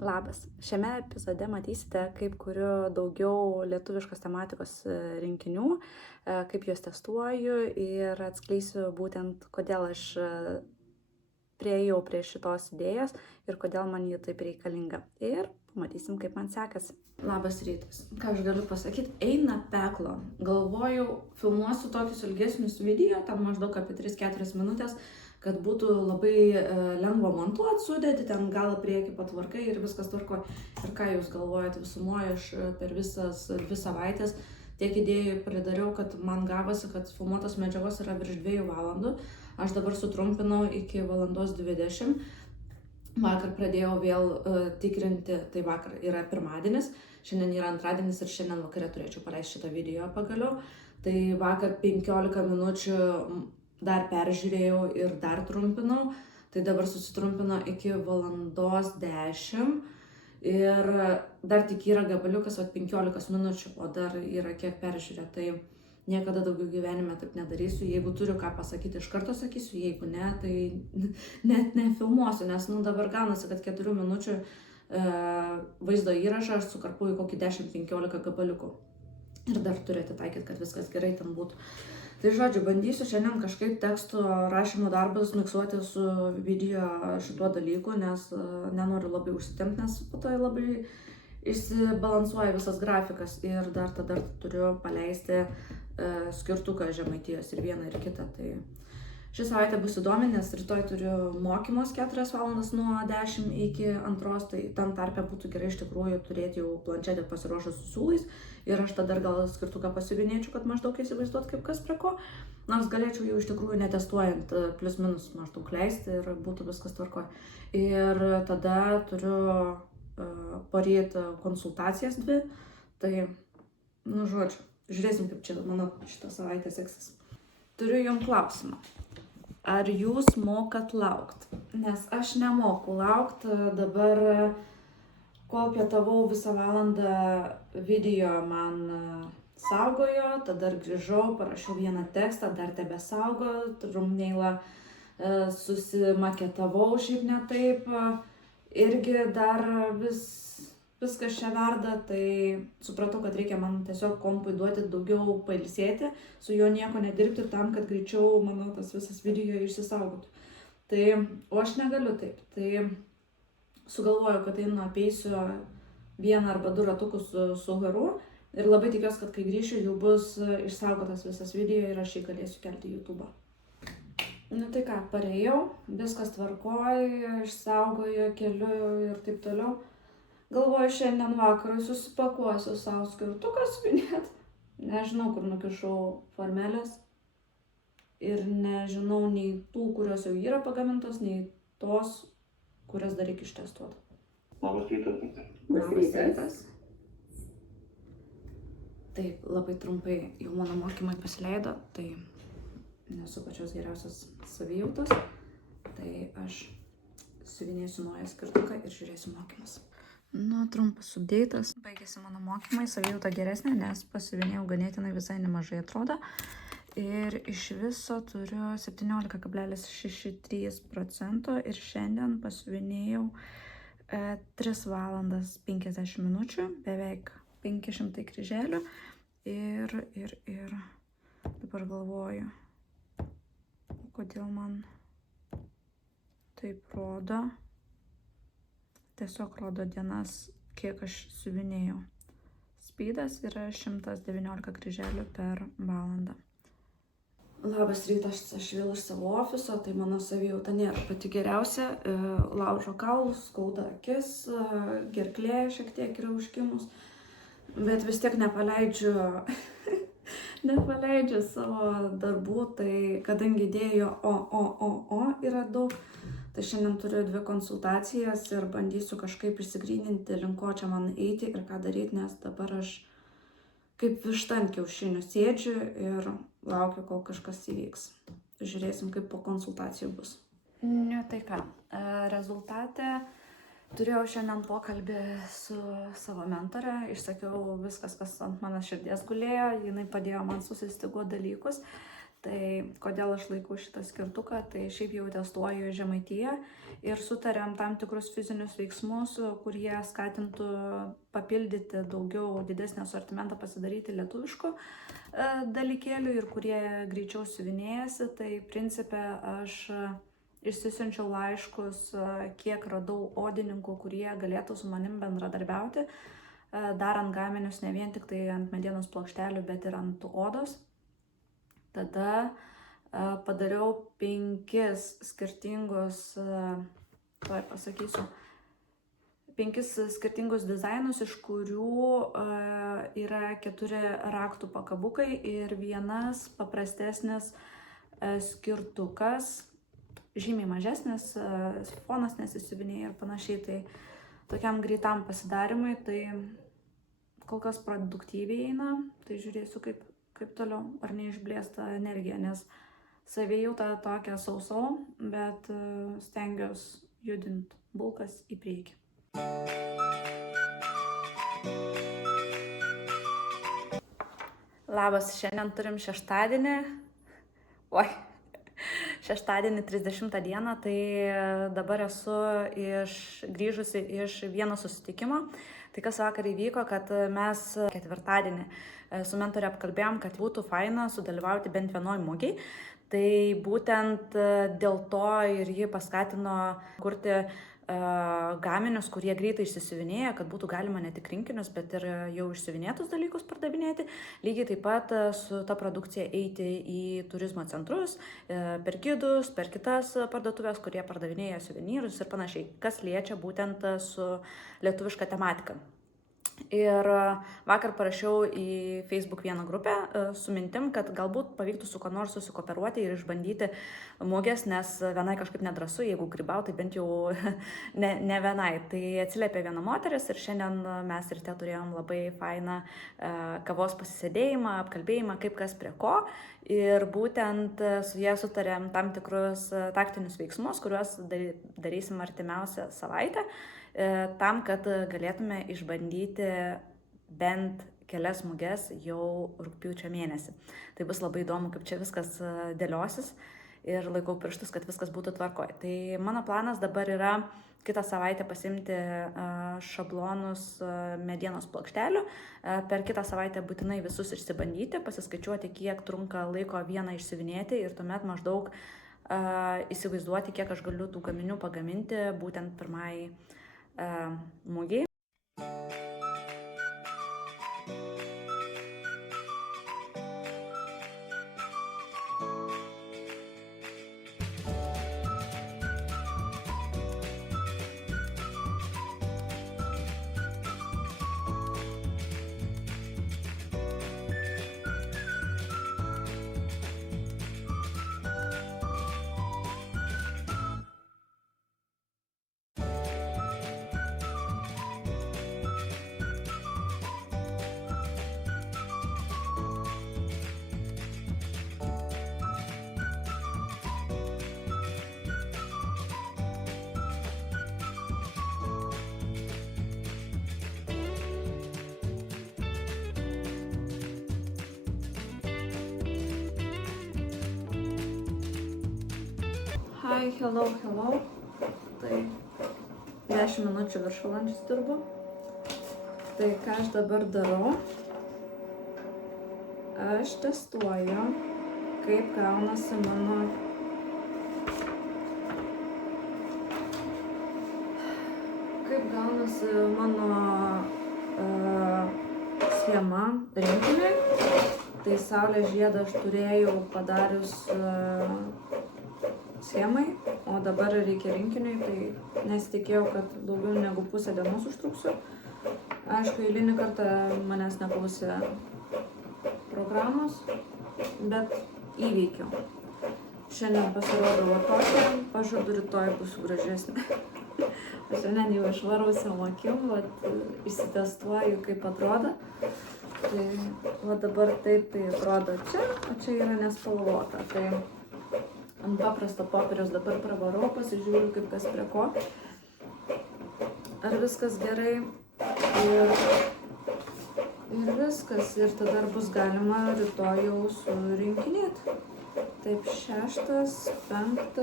Labas. Šiame epizode matysite, kaip kuriu daugiau lietuviškos tematikos rinkinių, kaip juos testuoju ir atskleisiu būtent, kodėl aš priėjau prie šitos idėjos ir kodėl man ji taip reikalinga. Ir pamatysim, kaip man sekasi. Labas rytas. Ką aš galiu pasakyti? Eina peklo. Galvojau, filmuosiu tokius ilgesnius video, tam maždaug apie 3-4 minutės, kad būtų labai lengva montuoti, sudėti ten galą priekį patvarkai ir viskas tvarko. Ir ką jūs galvojate, visumoje aš per visas 2 savaitės tiek idėjų pridariau, kad man gavosi, kad filmuotos medžiagos yra virš 2 valandų. Aš dabar sutrumpinau iki 1:20. Vakar pradėjau vėl tikrinti, tai vakar yra pirmadienis, šiandien yra antradienis ir šiandien vakare turėčiau paleisti šitą video pagaliau. Tai vakar 15 minučių dar peržiūrėjau ir dar trumpinau, tai dabar susitrumpino iki 1:10 ir dar tik yra gabaliukas 15 minučių, o dar yra kiek peržiūrė, tai niekada daugiau gyvenime taip nedarysiu. Jeigu turiu ką pasakyti, iš karto sakysiu, jeigu ne, tai net nefilmuosiu, nes dabar gaunasi, kad 4 minučių vaizdo įrašą aš sukarpu į kokį 10-15 gabaliukų. Ir dar turiu atitaikyti, kad viskas gerai ten būtų. Tai žodžiu, bandysiu šiandien kažkaip tekstų rašymo darbus miksuoti su video šituo dalyku, nes nenoriu labai užsitempti, nes po to labai išsibalansuoja visas grafikas. Ir dar tada turiu paleisti skirtuką Žemaitijos ir vieną ir kitą. Tai ši savaitė bus įdomi, nes rytoj turiu mokymus 4 valandas nuo 10 iki 2, tai tam tarpe būtų gerai iš tikrųjų turėti jau planšetę pasiruošus su siūlais ir aš tada gal skirtuką pasiuvinėčiau, kad maždaug įsivaizduot kaip kas prie ko, nors galėčiau jau iš tikrųjų netestuojant plius minus maždaug leisti ir būtų viskas tvarko. Ir tada turiu poryt konsultacijas 2, tai, žodžiu, žiūrėsim, kaip čia mano šitą savaitę seksis. Turiu jums klausimą. Ar jūs mokat laukt? Nes aš nemoku laukt. Dabar, kol pietavau 1 valandą, video man saugojo, tada grįžau, parašiau vieną tekstą, dar tebesaugo, trumpneilą susimaketavau šiaip ne taip, irgi dar viskas čia verda, tai supratau, kad reikia man tiesiog kompui duoti daugiau pailsėti, su juo nieko nedirbti tam, kad greičiau mano tas visas video išsisaugotų. Tai, o aš negaliu taip. Tai sugalvoju, kad apeisiu 1 arba 2 ratukus su Haru ir labai tikiuosi, kad kai grįšiu, jau bus išsaugotas visas video ir aš jį galėsiu kelti į YouTube. Tai ką, parėjau, viskas tvarkoju, išsaugoju, keliu ir taip toliau. Galvoju, šiandien vakarui susipakuosiu savo skirtuką siuvinėt. Nežinau, kur nukišau formelės. Ir nežinau nei tų, kurios jau yra pagamintos, nei tos, kurias dar reikia ištestuoti. Labas rytas. Labas rytas. Taip, labai trumpai jau mano mokymai pasileido, tai nesu pačios geriausios savijautos. Tai aš siuvinėsiu naują skirtuką ir žiūrėsiu mokymus. Trumpas updeitas. Baigėsi mano mokymai, savijauta geresnė, nes pasiuvinėjau ganėtinai visai nemažai atrodo. Ir iš viso turiu 17,63% ir šiandien pasiuvinėjau 3 valandas 50 minučių, beveik 500 kryželių. Ir dabar galvoju, kodėl man taip rodo. Tiesiog rodo dienas, kiek aš siuvinėjau. Speedas yra 119 kryželių per valandą. Labas rytas, aš vėl iš savo ofiso, tai mano savijauta nėra pati geriausia. Laužo kaulus, skauda akis, gerklė šiek tiek yra užkimus, bet vis tiek nepaleidžiu savo darbų, tai kadangi idėjų yra daug, tai šiandien turiu 2 konsultacijas ir bandysiu kažkaip išsigryninti, link ko čia man eiti ir ką daryti, nes dabar aš kaip višta ant kiaušinių sėdžiu ir laukiu, kol kažkas įvyks. Žiūrėsim, kaip po konsultacijų bus. Tai ką, rezultate turėjau šiandien pokalbį su savo mentore, išsakiau viskas, kas ant mano širdies gulėjo, jinai padėjo man susistyguoti dalykus. Tai kodėl aš laikau šitą skirtuką, tai šiaip jau testuoju Žemaitiją ir sutarėm tam tikrus fizinius veiksmus, kurie skatintų papildyti daugiau didesnį asortimentą, pasidaryti lietuviškų dalykėlių ir kurie greičiau siuvinėjasi. Tai principe aš išsisiunčiau laiškus, kiek radau odininkų, kurie galėtų su manim bendradarbiauti, darant gaminius ne vien tik tai ant medienos plokštelių, bet ir ant odos. Tada padariau 5 skirtingus, pasakysiu, 5 skirtingus dizainus, iš kurių yra 4 raktų pakabukai ir vienas paprastesnis skirtukas, žymiai mažesnis, fonas nesisiuvinėja ir panašiai. Tai tokiam greitam pasidarimui, tai kol kas produktyviai eina, tai žiūrėsiu kaip toliau, ar neišblėsta energija, nes savijauta tokia sausau, bet stengiuosi judinti bulkas į priekį. Labas, šiandien turim šeštadienį. Šeštadienį 30 dieną, tai dabar esu grįžusi iš vieno susitikimo. Tai kas vakar įvyko, kad mes ketvirtadienį su mentore apkalbėjom, kad būtų faina sudalyvauti bent vienoj mugėj. Tai būtent dėl to ir ji paskatino kurti gaminius, kurie greitai išsisiuvinėja, kad būtų galima ne tik rinkinius, bet ir jau išsiuvinėtus dalykus pardavinėti. Lygiai taip pat su ta produkcija eiti į turizmo centrus, per gidus, per kitas parduotuvės, kurie pardavinėja suvenyrus ir panašiai, kas liečia būtent su lietuviška tematika. Ir vakar parašiau į Facebook vieną grupę su mintim, kad galbūt pavyktų su kuo nors susikooperuoti ir išbandyti mugės, nes vienai kažkaip nedrąsu, jeigu grybau, tai bent jau ne vienai. Tai atsiliepė viena moteris ir šiandien mes ryte turėjom labai fainą kavos pasisėdėjimą, apkalbėjimą, kaip kas prie ko. Ir būtent su jie sutarėm tam tikrus taktinius veiksmus, kuriuos darysim artimiausią savaitę, tam, kad galėtume išbandyti bent kelias muges jau rugpjūčio mėnesį. Tai bus labai įdomu, kaip čia viskas dėliosis ir laikau pirštus, kad viskas būtų tvarkoj. Tai mano planas dabar yra kitą savaitę pasiimti šablonus medienos plokštelių. Per kitą savaitę būtinai visus išsibandyti, pasiskaičiuoti, kiek trunka laiko vieną išsiuvinėti ir tuomet maždaug įsivaizduoti, kiek aš galiu tų gaminių pagaminti būtent pirmai mugiai. Hi, hello. Tai 10 minučių viršvalandžius dirbu. Tai ką aš dabar darau? Aš testuoju, kaip gaunasi mano schema rinkiniui. Tai saulės žiedą aš turėjau padarius schemai, o dabar reikia rinkiniui, tai nesitikėjau, kad daugiau negu pusę dienos užtruksiu. Aišku, eilinį kartą manęs neklausė programos, bet įveikiau. Šiandien pasirodau va tokia, pažadu rytoj būsiu gražesnė. O šiandien jau išvarusiam akim, išsitestuoju, kaip atrodo. Tai va dabar taip tai atrodo čia, o čia yra nespalvota. Tai ant paprasto popieriaus dabar pravarau, pasižiūriu, kaip kas prie ko. Ar viskas gerai. Ir viskas. Ir tada bus galima rytoj jau surinkinėti. Taip, 6, 5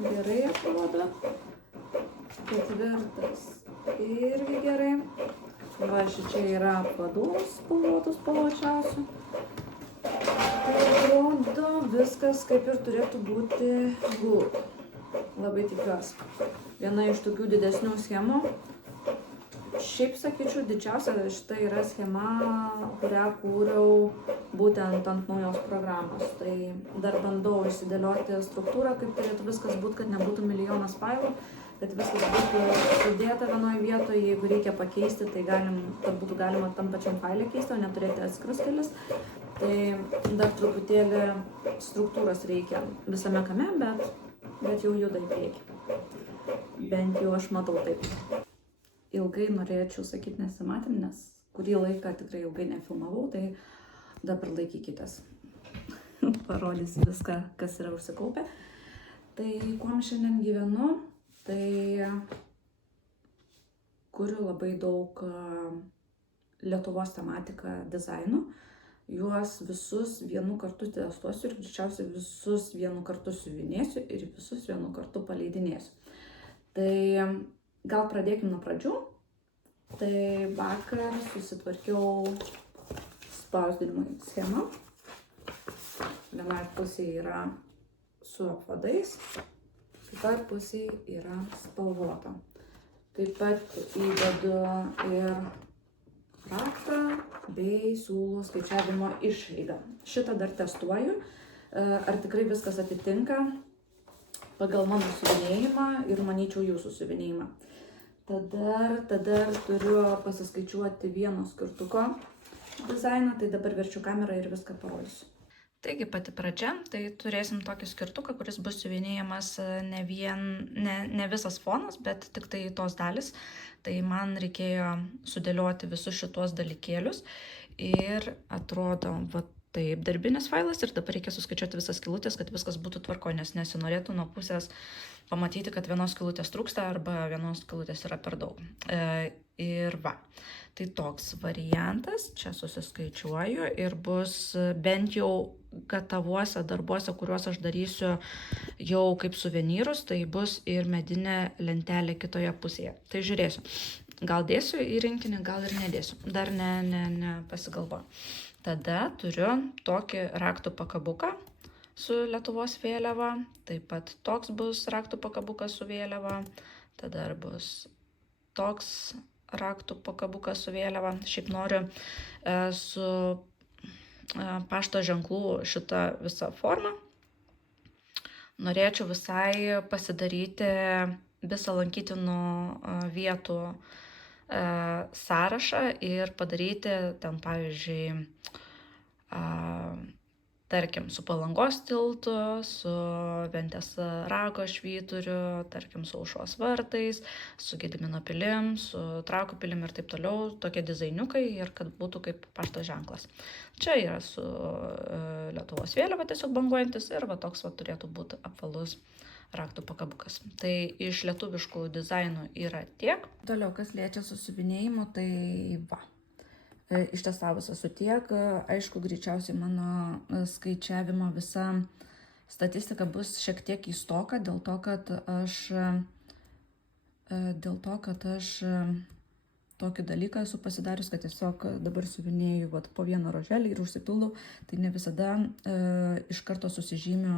gerai atrodo. 4 irgi gerai. Va, šičia yra padus spalvotus palačiausių. Tai atrodo viskas kaip ir turėtų būti good. Labai tikiuosi. Viena iš tokių didesnių schemų. Šiaip sakyčiau, didžiausia šita yra schema, kurią kūriau būtent ant naujos programos. Tai dar bandau išsidėlioti struktūrą, kaip turėtų viskas būti, kad nebūtų milijonas failų, kad viskas būtų sudėta vienoje vietoje. Jeigu reikia pakeisti, tai kad būtų galima tam pačiam failį keisti, o neturėti atskirus kelis. Tai dar truputėlį struktūros reikia visame kame, bet jau juda į priekį. Bent jau aš matau taip. Ilgai norėčiau sakyti nesimatėm, nes kurį laiką tikrai ilgai nefilmavau, tai dabar laikykitės. Parodysiu viską, kas yra užsikaupę. Tai kuom šiandien gyvenu, tai kuriu labai daug Lietuvos tematiką dizainų. Juos visus vienu kartu testuosiu ir greičiausiai visus vienu kartu siuvinėsiu ir visus vienu kartu paleidinėsiu. Tai gal pradėkim nuo pradžių. Tai vakar susitvarkiau spausdinimui schemą. Vienoje pusėje yra su apvadais, kitoje pusėje yra spalvota. Taip pat įdedu ir raktą bei siūlų skaičiavimo išeigą. Šitą dar testuoju, ar tikrai viskas atitinka pagal mano siuvinėjimą ir manyčiau jūsų siuvinėjimą. Tada turiu pasiskaičiuoti vieno skirtuko dizainą, tai dabar verčiu kamerą ir viską parodysiu. Taigi pati pradžia, tai turėsim tokį skirtuką, kuris bus siuvinėjamas ne visas fonas, bet tik tai tos dalis. Tai man reikėjo sudėlioti visus šitos dalykėlius ir atrodo, va taip, darbinis failas ir dabar reikia suskaičiuoti visas skylutės, kad viskas būtų tvarko, nes nesinorėtų nuo pusės pamatyti, kad vienos skylutės trūksta arba vienos skylutės yra per daug. Ir va, tai toks variantas, čia susiskaičiuoju ir bus bent jau gatavuose darbuose, kuriuos aš darysiu jau kaip suvenyrus, tai bus ir medinė lentelė kitoje pusėje. Tai žiūrėsiu, gal dėsiu į rinkinį, gal ir nedėsiu, dar nepasigalvoju. Tada turiu tokį raktų pakabuką su Lietuvos vėliava, taip pat toks bus raktų pakabukas su vėliava, tada bus toks raktų pakabukas su vėliava. Šiaip noriu su pašto ženklų šitą visą formą. Norėčiau visai pasidaryti visą lankytinų vietų sąrašą ir padaryti ten, pavyzdžiui, tarkim, su Palangos tiltu, su Ventės rago švyturiu, tarkim, su Aušros vartais, su Gedimino pilim, su Trakų pilim ir taip toliau, tokie dizainiukai ir kad būtų kaip pašto ženklas. Čia yra su Lietuvos vėliava tiesiog banguojantis ir va toks va turėtų būti apvalus raktų pakabukas. Tai iš lietuviškų dizainų yra tiek. Toliau, kas liečia susiuvinėjimo, tai va. Ištesavus esu tiek. Aišku, greičiausiai mano skaičiavimo visa statistika bus šiek tiek keistoka, dėl to, kad aš tokį dalyką esu pasidarius, kad tiesiog dabar siuvinėju po vieną roželį ir užsipildau, tai ne visada iš karto susižymiu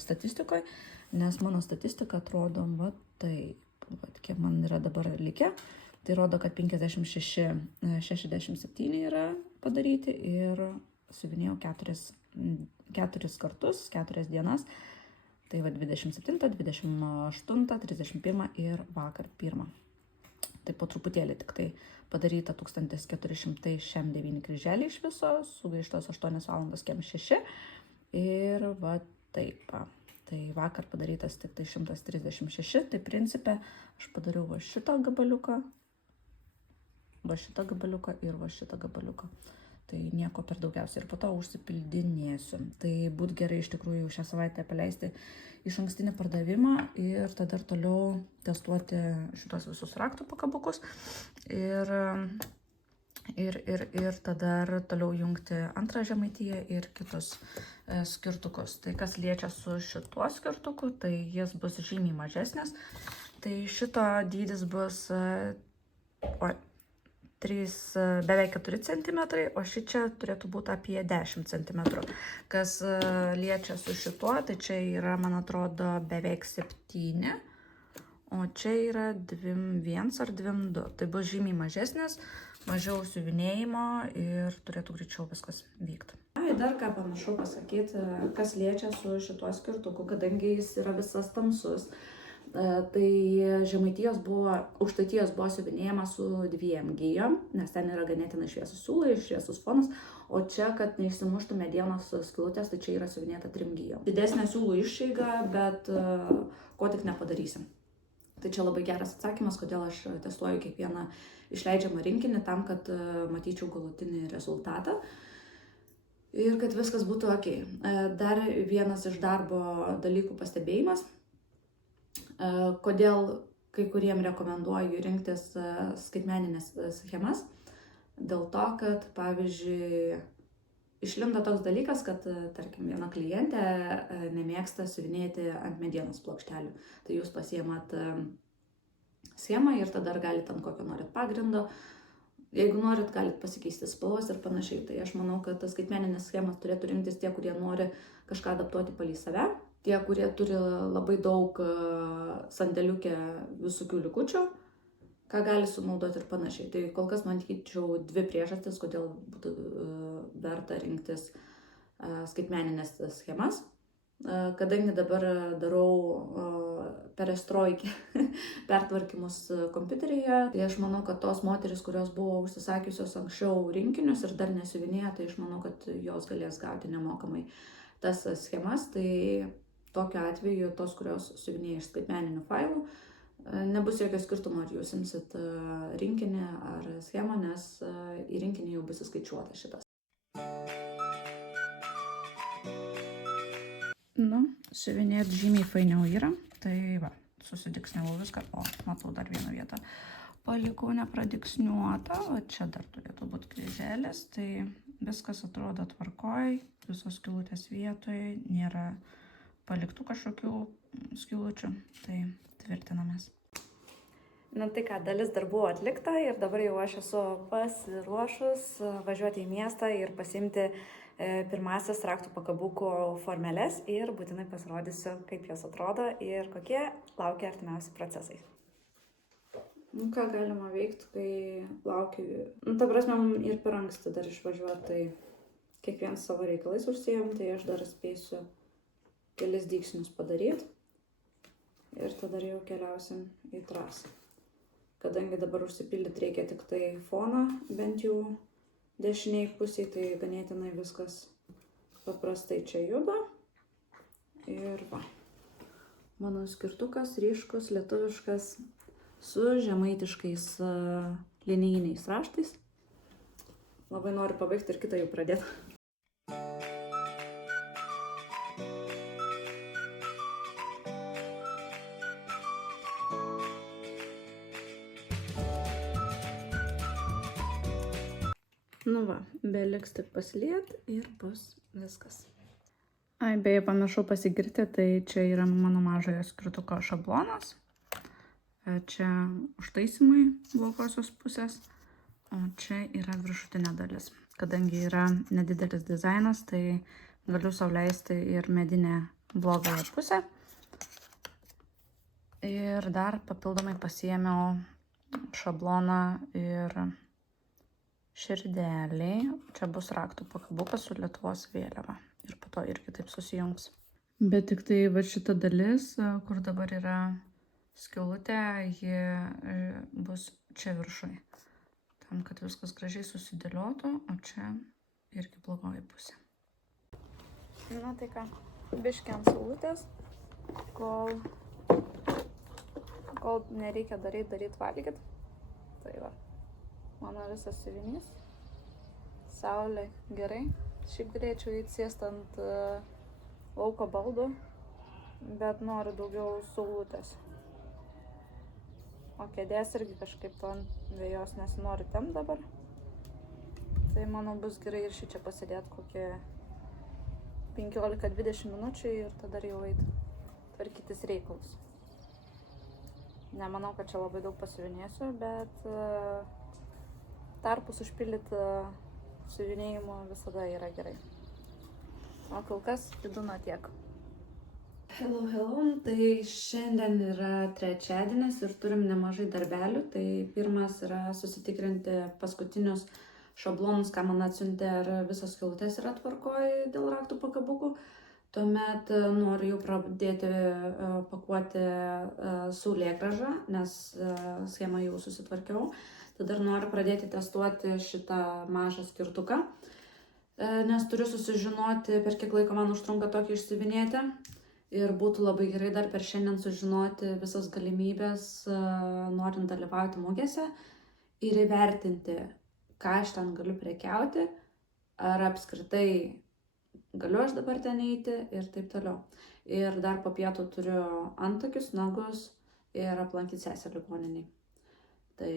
statistikoje, nes mano statistika atrodo, va taip, kiek man yra dabar likę, tai rodo, kad 56-67 yra padaryti ir siuvinėjau 4 kartus, 4 dienas, tai va 27, 28, 31 ir vakar 1. Tai po truputėlį tik tai padaryta 1409 kryželiai iš viso, sugaištos 8 valandas kem 6 ir va taip. Tai vakar padarytas tik tai 136, tai principe aš padariau va šitą gabaliuką ir va šitą gabaliuką. Tai nieko per daugiausiai ir po to užsipildinėsiu. Tai būtų gerai iš tikrųjų šią savaitę paleisti iš ankstinį pardavimą ir tada ir toliau testuoti šitos visus raktų pakabukus. Ir Ir tada toliau jungti antrą žemaitiją ir kitus skirtukus. Tai kas liečia su šituo skirtuku, tai jis bus žymiai mažesnis. Tai šito dydis bus 3, beveik 4 cm, o šičia turėtų būti apie 10 cm. Kas liečia su šituo, tai čia yra, man atrodo, beveik 7, o čia yra 2,1 ar 2,2. Tai bus žymiai mažesnis, mažiau siuvinėjimo ir turėtų greičiau viskas vykti. Dar ką pamiršau pasakyti, kas liečia su šituo skirtuku, kadangi jis yra visas tamsus. Tai žemaitijos aukštaitijos buvo siuvinėjama su 2 gijom, nes ten yra ganėtinai šviesus siūlai, šviesus fonas, o čia, kad neišsimuštų medienos skylutės, tai čia yra siuvinėta 3 gijom. Didesnė siūlų išeiga, bet ko tik nepadarysim. Tai čia labai geras atsakymas, kodėl aš testuoju kiekvieną išleidžiamą rinkinį, tam, kad matyčiau galutinį rezultatą ir kad viskas būtų ok. Dar vienas iš darbo dalykų pastebėjimas. Kodėl kai kuriem rekomenduoju rinktis skaitmeninės schemas. Dėl to, kad, pavyzdžiui, išlindo toks dalykas, kad, tarkim, viena klientė nemėgsta siuvinėti ant medienos plokštelių. Tai jūs pasiemat schemą ir tada galite ant kokio norit pagrindo. Jeigu norit, galite pasikeisti spalvas ir panašiai. Tai aš manau, kad skaitmeninės schemas turėtų rinktis tie, kurie nori kažką adaptuoti palei save. Tie, kurie turi labai daug sandėliukė visokių likučių, ką gali sunaudoti ir panašiai. Tai kol kas matyčiau 2 priežastis, kodėl būtų verta rinktis skaitmeninės schemas. Kadangi dabar darau perestroikį pertvarkymus kompiuteryje, tai aš manau, kad tos moteris, kurios buvo užsisakiusios anksčiau rinkinius ir dar nesiuvinėja, tai aš manau, kad jos galės gauti nemokamai tas schemas. Tai tokiu atveju tos, kurios siuvinėja iš skaitmeninių failų, nebus jokio skirtumo, ar jūs imsit rinkinį ar schemą, nes į rinkinį jau bus įskaičiuota šitas. Siuvinėti žymiai fainiau yra, tai va, susidiksniavau viską, o matau dar vieną vietą. Palikau nepradiksniuotą, o čia dar turėtų būti kryželis, tai viskas atrodo tvarkoj, visos skylutės vietoje, nėra paliktų kažkokių skylučių, tai tvirtinamės. Na tai ką, dalis darbų atlikta ir dabar jau aš esu pasiruošus važiuoti į miestą ir pasiimti pirmasis raktų pakabukų formeles ir būtinai pasirodysiu, kaip jos atrodo ir kokie laukia artimiausi procesai. Ką galima veikti, kai laukiu? Ta prasme, ir per anksti dar išvažiuoti, tai kiekvienas savo reikalais užsiejom, tai aš dar spėsiu kelis dygsnius padaryti ir tada jau keliausim į trasą. Kadangi dabar užsipildyti reikia tik tai foną, bent jau dešiniai pusiai, tai ganėtinai viskas paprastai čia juda. Ir va, mano skirtukas ryškus, lietuviškas, su žemaitiškais linijiniais raštais. Labai noriu pabaigti ir kitą jau pradėti. Nu va, beliks tik pasliet ir bus viskas. Beje, pamiršau pasigirti, tai čia yra mano mažojo skirtuko šablonas. Čia užtaisimai blogosios pusės, o čia yra viršutinė dalis. Kadangi yra nedidelis dizainas, tai galiu sau leisti ir medinę blogąją pusę. Ir dar papildomai pasiėmiau šabloną ir širdeliai. Čia bus raktų pakabukas su Lietuvos vėliava. Ir po to irgi taip susijungs. Bet tik tai va šita dalis, kur dabar yra skylutė, ji bus čia viršui. Tam, kad viskas gražiai susidėliotų, o čia irgi blogoji pusė. Na tai ką, biškį ant saulutės, kol nereikia daryti valgyti. Tai va, mano visas siuvinys. Saulė gerai. Šiaip galėčiau įsėsti ant lauko baldų, bet noriu daugiau saulutės. O kėdės irgi kažkaip ant vėjos nesinori tempt dabar. Tai manau bus gerai ir šičia pasidėti kokie 15-20 minučių ir tada jau eiti tvarkytis reikalus. Nemanau, kad čia labai daug pasiuvinėsiu, bet tarpus užpildyti siuvinėjimu visada yra gerai. O kol kas viduna tiek. Hello. Tai šiandien yra trečiadienis ir turim nemažai darbelių. Tai pirmas yra susitikrinti paskutinius šablonus, ką man atsiuntė, ar visos skylutės yra tvarkoj dėl raktų pakabukų. Tuomet noriu jau pradėti pakuoti saulėgrąžą, nes schemą jau susitvarkiau. Tada noriu pradėti testuoti šitą mažą skirtuką, nes turiu susižinoti, per kiek laiko man užtrunka tokį išsiuvinėti. Ir būtų labai gerai dar per šiandien sužinoti visas galimybės, norint dalyvauti mugėse ir įvertinti, ką aš ten galiu prekiauti, ar apskritai galiu aš dabar ten eiti ir taip toliau. Ir dar po pietų turiu antakius, nagus ir aplankyti sesę ligoninėj. Tai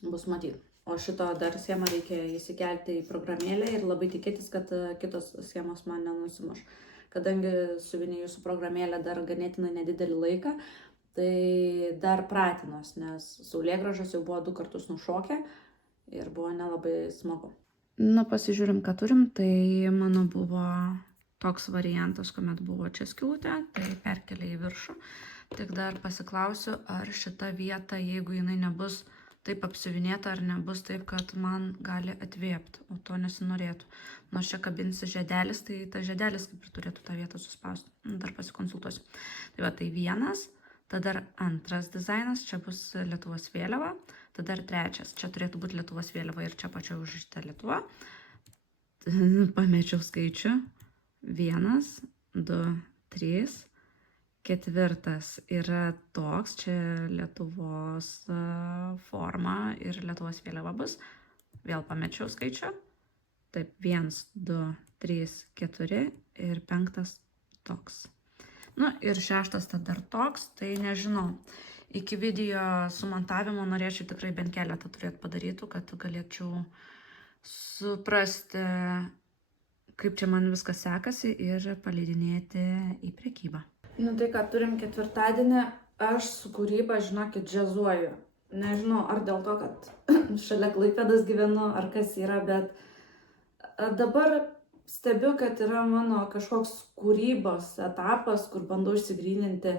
bus matyt. O šito dar schemą reikia įsikelti į programėlę ir labai tikėtis, kad kitos schemos man nenusimuš. Kadangi siuvinėju su programėlė dar ganėtinai nedidelį laiką, tai dar pratinos, nes saulėgrąžos jau buvo 2 kartus nušokę ir buvo nelabai smagu. Pasižiūrim, ką turim. Tai mano buvo toks variantas, kuomet buvo čia skylutė, tai perkelia į viršų. Tik dar pasiklausiu, ar šita vieta, jeigu jinai nebus taip apsiuvinėta, ar nebus taip, kad man gali atvėpti, o to nesinorėtų. Nors čia kabinsi žiedelis, tai ta žiedelis kaip ir turėtų tą vietą suspausti. Dar pasikonsultuosiu. Tai va, tai vienas, tada antras dizainas, čia bus Lietuvos vėliava. Tada ir trečias, čia turėtų būti Lietuvos vėliava ir čia pačia užrašyta Lietuva. Pamečiau skaičių. 1, 2, 3. Ketvirtas yra toks, čia Lietuvos forma ir Lietuvos vėliava bus. Vėl pamečiau skaičių. Taip, 1, 2, 3, 4 ir 5 toks. Ir 6 tada dar toks, tai nežinau. Iki video sumontavimo norėčiau tikrai bent keletą turėti padarytų, kad galėčiau suprasti, kaip čia man viskas sekasi ir paleidinėti į prekybą. Tai ką turim ketvirtadienį, aš su kūryba, žinokit, džiazuoju. Nežinau, ar dėl to, kad šalia Klaipėdos gyvenu, ar kas yra, bet dabar stebiu, kad yra mano kažkoks kūrybos etapas, kur bandau išsigryninti,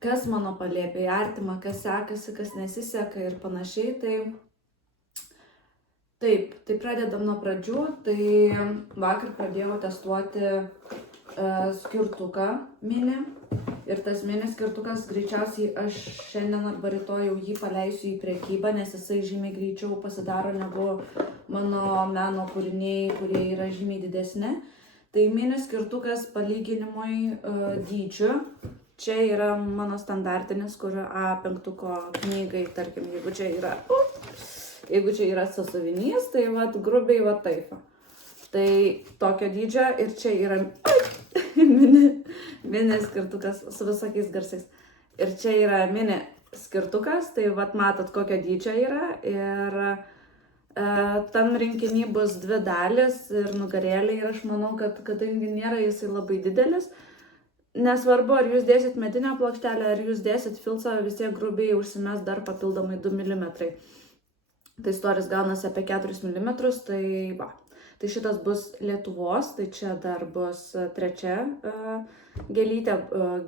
kas mano paliepia į artimą, kas sekasi, kas nesiseka ir panašiai. Tai pradedam nuo pradžių. Tai vakar pradėjau testuoti skirtuką mini. Ir tas mini skirtukas greičiausiai aš šiandien arba rytoj jau jį paleisiu į prekybą, nes jisai žymiai greičiau pasidaro negu mano meno kūriniai, kurie yra žymiai didesni. Tai mini skirtukas palyginimui dydžiu. Čia yra mano standartinis, kur A5 knygai, tarkim, jeigu čia yra sąsiuvinys, tai grubiai taip. Tai tokio dydžio ir čia yra mini skirtukas su visokiais garsais. Ir čia yra mini skirtukas, tai matot kokio dydžio yra. Ir tam rinkiny bus 2 dalis ir nugarėlė. Ir aš manau, kad kadangi nėra jisai labai didelis, nesvarbu, ar jūs dėsit medinę plokštelę, ar jūs dėsit filcą, vis tiek grubiai užsimes dar papildomai 2 mm. Tai storis gaunasi apie 4 mm, tai va. Tai šitas bus Lietuvos, tai čia dar bus trečia gėlytė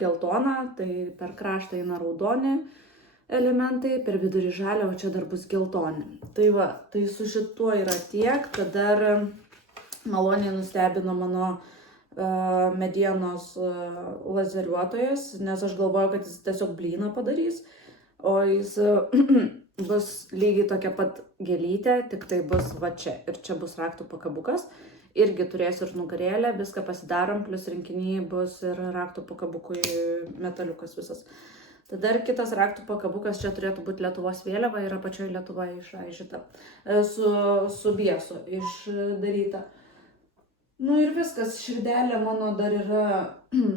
geltona, tai per kraštą eina raudoni elementai, per vidurį žalia, o čia dar bus geltoni. Tai va, tai su šituo yra tiek, tad dar maloniai nustebino mano medienos lazeriuotojas, nes aš galvoju, kad jis tiesiog blyną padarys, o jis bus lygiai tokia pat gėlytė, tik tai bus va čia. Ir čia bus raktų pakabukas. Irgi turėsiu ir nugarėlę, viską pasidarom, plus rinkiny bus ir raktų pakabukui metaliukas visas. Tada dar kitas raktų pakabukas, čia turėtų būti Lietuvos vėliava ir apačioje Lietuva išraižyta, su biesu išdaryta. Nu ir viskas, širdelė mano dar yra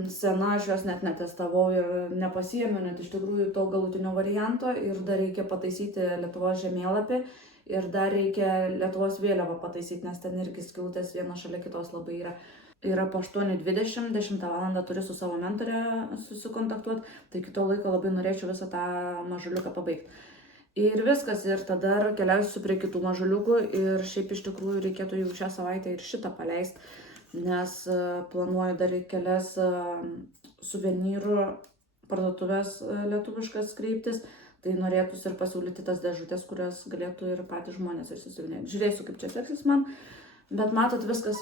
sena, aš jos net netestavau ir nepasiėmiau net iš tikrųjų to galutinio varianto ir dar reikia pataisyti Lietuvos žemėlapį ir dar reikia Lietuvos vėliavą pataisyti, nes ten irgi skilutės viena šalia kitos labai yra. Yra po 8:20, 10 val. Turiu su savo mentore susikontaktuoti, tai kito laiko labai norėčiau visą tą mažuliuką pabaigti. Ir viskas, ir tada keliausiu prie kitų mažuliukų ir šiaip iš tikrųjų reikėtų jau šią savaitę ir šitą paleisti, nes planuoju dar į kelias suvenyrų parduotuvės lietuviškas kreiptis, tai norėtųsi ir pasiūlyti tas dėžutės, kurias galėtų ir patys žmonės išsisiuvinėti. Žiūrėsiu, kaip čia seksis man, bet matot, viskas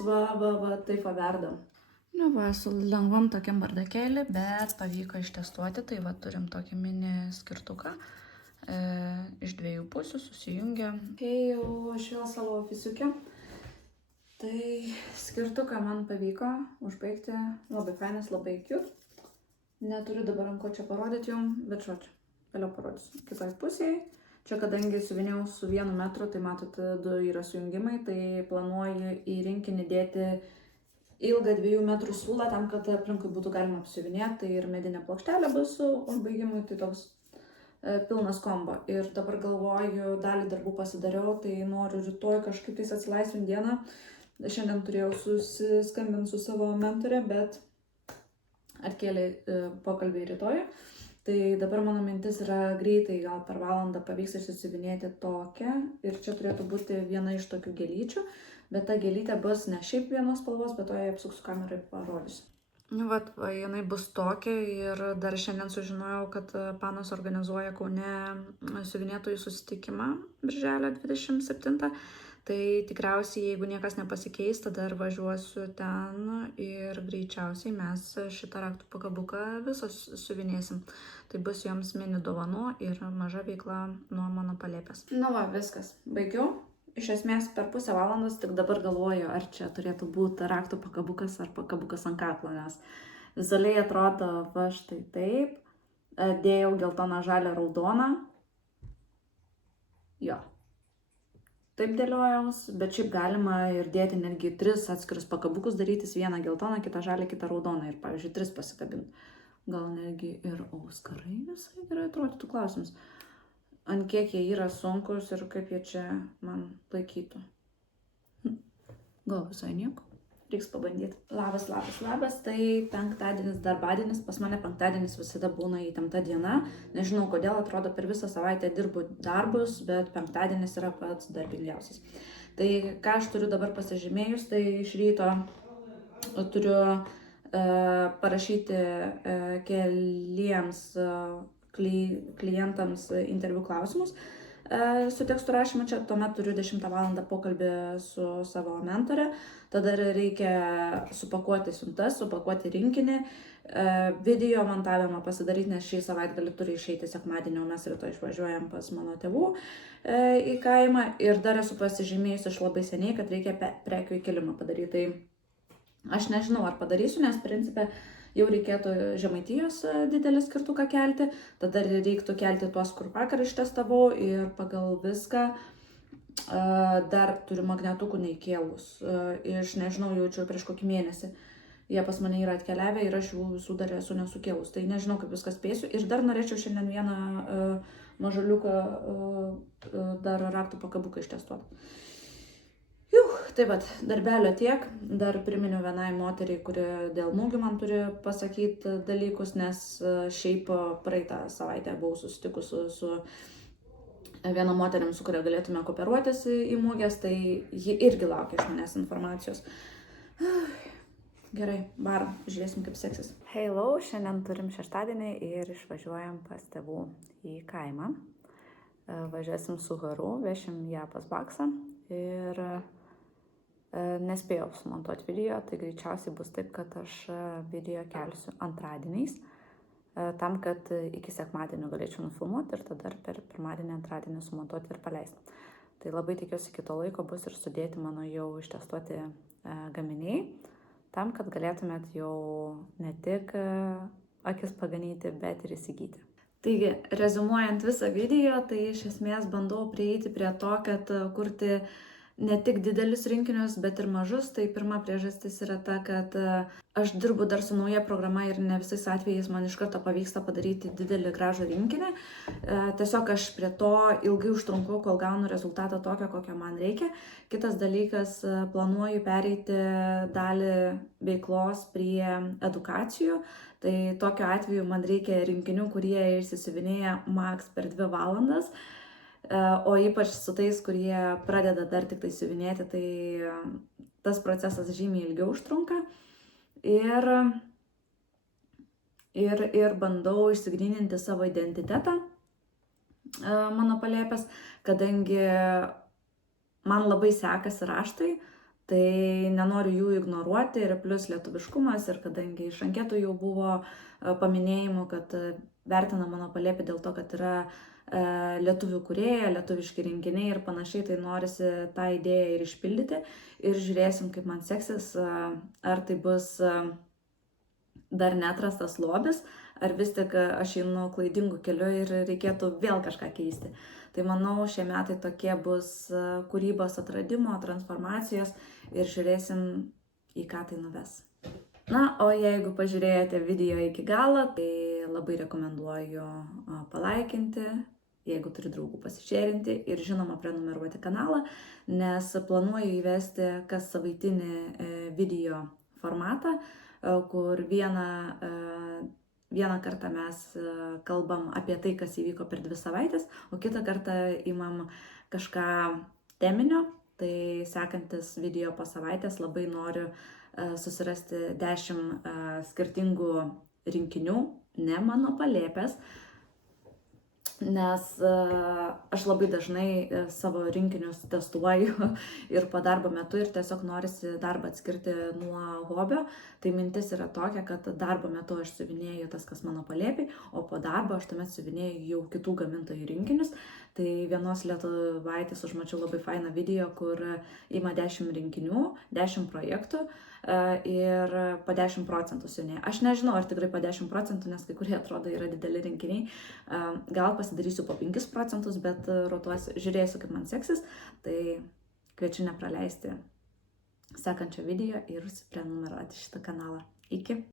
taip verda. Nu va, su lengvam tokiam bardakėlį, bet pavyko ištestuoti, tai va turim tokį mini skirtuką. Iš dviejų pusių susijungia. Kai jau aš vėl savo ofisiuke, tai skirtuką man pavyko užbaigti, labai fainas, labai cute. Neturiu dabar ant ko čia parodyti jums, bet žodžiu, vėliau parodysiu. Kitoj pusėje, čia kadangi siuvinėjau su 1 metru, tai matote, 2 yra sujungimai, tai planuoju į rinkinį dėti ilgą 2 metrų siūlą, tam, kad aplinkui būtų galima apsiuvinėti, tai ir medinė plokštelė bus su užbaigimui, tai toks pilnas kombo. Ir dabar galvoju, dalį darbų pasidariau, tai noriu rytoj kažkaip tais atsilaisvinti dieną. Šiandien turėjau susiskambinti su savo mentore, bet atkėlė pokalbį rytoj. Tai dabar mano mintis yra greitai, gal per valandą pavyks išsisiuvinėti tokią. Ir čia turėtų būti viena iš tokių gėlyčių, bet ta gėlytė bus ne šiaip vienos spalvos, bet to apsuksiu kamerą ir parodysiu. Nu, vat, jinai bus tokia ir dar šiandien sužinojau, kad Panos organizuoja Kaune siuvinėtojų susitikimą birželio 27. Tai tikriausiai, jeigu niekas nepasikeis, tada ir važiuosiu ten ir greičiausiai mes šitą raktų pakabuką visos siuvinėsim. Tai bus joms mini dovanų ir maža veikla nuo mano palėpės. Nu va, viskas. Baigiau. Iš esmės per pusę valandos, tik dabar galvoju, ar čia turėtų būti raktų pakabukas ar pakabukas ant kaklo, nes vizualiai atrodo va štai taip, dėjau geltoną, žalią, raudoną, jo, taip dėliojaus, bet šiaip galima ir dėti netgi 3 atskirius pakabukus, darytis vieną geltoną, kitą žalią, kitą raudoną ir pavyzdžiui 3 pasikabinti. Gal netgi ir auskarai visai gerai atrodytų, klausimas. Ant kiek jie yra sunkus ir kaip jie čia man laikytų. Gal visai nieko. Reiks pabandyti. Labas. Tai penktadienis, darbadienis. Pas mane penktadienis visada būna įtempta diena. Nežinau kodėl, atrodo per visą savaitę dirbu darbus, bet penktadienis yra pats darbingiausias. Tai ką aš turiu dabar pasižymėjus, tai iš ryto turiu parašyti keliems klientams interviu klausimus su tekstų rašymu. Čia tuomet turiu 10 val. Pokalbį su savo mentore. Tada reikia supakuoti siuntas, supakuoti rinkinį, video montavimą pasidaryti, nes šį savaitgalį turi išeiti sekmadienį, o mes rytoj išvažiuojam pas mano tėvų į kaimą. Ir dar esu pasižymėjus iš labai seniai, kad reikia prekių įkelimą padaryti. Tai aš nežinau, ar padarysiu, nes principė jau reikėtų Žemaitijos didelį skirtuką kelti, tada reiktų kelti tuos, kur vakar ištestavau ir pagal viską dar turiu magnetukų neįkėlus. Iš nežinau, jaučiu prieš kokį mėnesį. Jie pas mane yra atkeliavę ir aš jų visų dar esu nesukėlus. Tai nežinau, kaip viskas spėsiu. Ir dar norėčiau šiandien vieną mažuliuką dar raktų pakabuką ištestuoti. Tai vat, darbelio tiek, dar priminiau vienai moteriai, kuri dėl mūgių man turi pasakyti dalykus, nes šiaip praeitą savaitę buvau susitikus su viena moterim, su kuria galėtume kooperuotis į mūgės, tai ji irgi laukia iš manęs informacijos. Gerai, varom, žiūrėsim, kaip seksis. Hello, šiandien turim šeštadienį ir išvažiuojam pas tėvų į kaimą. Važiuosim su Haru, vešim ją pas Baksą ir nespėjau sumontuoti video, tai greičiausiai bus taip, kad aš video kelsiu antradieniais, tam, kad iki sekmadienio galėčiau nufilmuoti ir tada per pirmadienį, antradienį sumontuoti ir paleisti. Tai labai tikiuosi, iki to laiko bus ir sudėti mano jau ištestuoti gaminiai, tam, kad galėtumėt jau ne tik akis paganyti, bet ir įsigyti. Taigi, rezumuojant visą video, tai iš esmės bandau prieiti prie to, kad kurti ne tik didelius rinkinius, bet ir mažus. Tai pirma priežastis yra ta, kad aš dirbu dar su nauja programa ir ne visais atvejais man iš karto pavyksta padaryti didelį gražų rinkinį. Tiesiog aš prie to ilgai užtrunku, kol gaunu rezultatą tokio, kokio man reikia. Kitas dalykas, planuoju pereiti dalį veiklos prie edukacijų. Tai tokiu atveju man reikia rinkinių, kurie išsisiuvinėja maks per 2 valandas. O ypač su tais, kurie pradeda dar tik tai siuvinėti, tai tas procesas žymiai ilgiau užtrunka. Ir bandau išsigryninti savo identitetą mano palėpės, kadangi man labai sekasi raštai, tai nenoriu jų ignoruoti ir plus lietuviškumas, ir kadangi iš anketų jau buvo paminėjimų, kad vertina mano palėpį dėl to, kad yra lietuvių kūrėja, lietuviški rinkiniai ir panašiai, tai norisi tą idėją ir išpildyti ir žiūrėsim, kaip man seksis, ar tai bus dar neatrastas lobis, ar vis tik aš einu klaidingu keliu ir reikėtų vėl kažką keisti. Tai manau, šie metai tokie bus kūrybos atradimo, transformacijos ir žiūrėsim, į ką tai nuves. Na, o jeigu pažiūrėjote video iki galo, tai labai rekomenduoju palaikinti, jeigu turi draugų pasišėrinti ir žinoma prenumeruoti kanalą, nes planuoju įvesti kas savaitinį video formatą, kur vieną kartą mes kalbam apie tai, kas įvyko per 2 savaitės, o kitą kartą imam kažką teminio. Tai sekantis video po savaitės labai noriu susirasti 10 skirtingų rinkinių, ne mano palėpės, nes aš labai dažnai savo rinkinius testuoju ir po darbo metu ir tiesiog norisi darbą atskirti nuo hobio. Tai mintis yra tokia, kad darbo metu aš siuvinėju tas, kas mano palėpiai, o po darbo aš tuomet siuvinėju jau kitų gamintojų rinkinius. Tai vienos lietuvaitės užmačiau labai fainą video, kur ima 10 rinkinių, 10 projektų ir po 10% siuvinėja. Aš nežinau, ar tikrai po 10%, nes kai kurie atrodo yra dideli rinkiniai. Gal pasidarysiu po 5%, bet rotuosiu, žiūrėsiu, kaip man seksis. Tai kviečiu nepraleisti sekančio video ir užsiprenumeruoti šitą kanalą. Iki.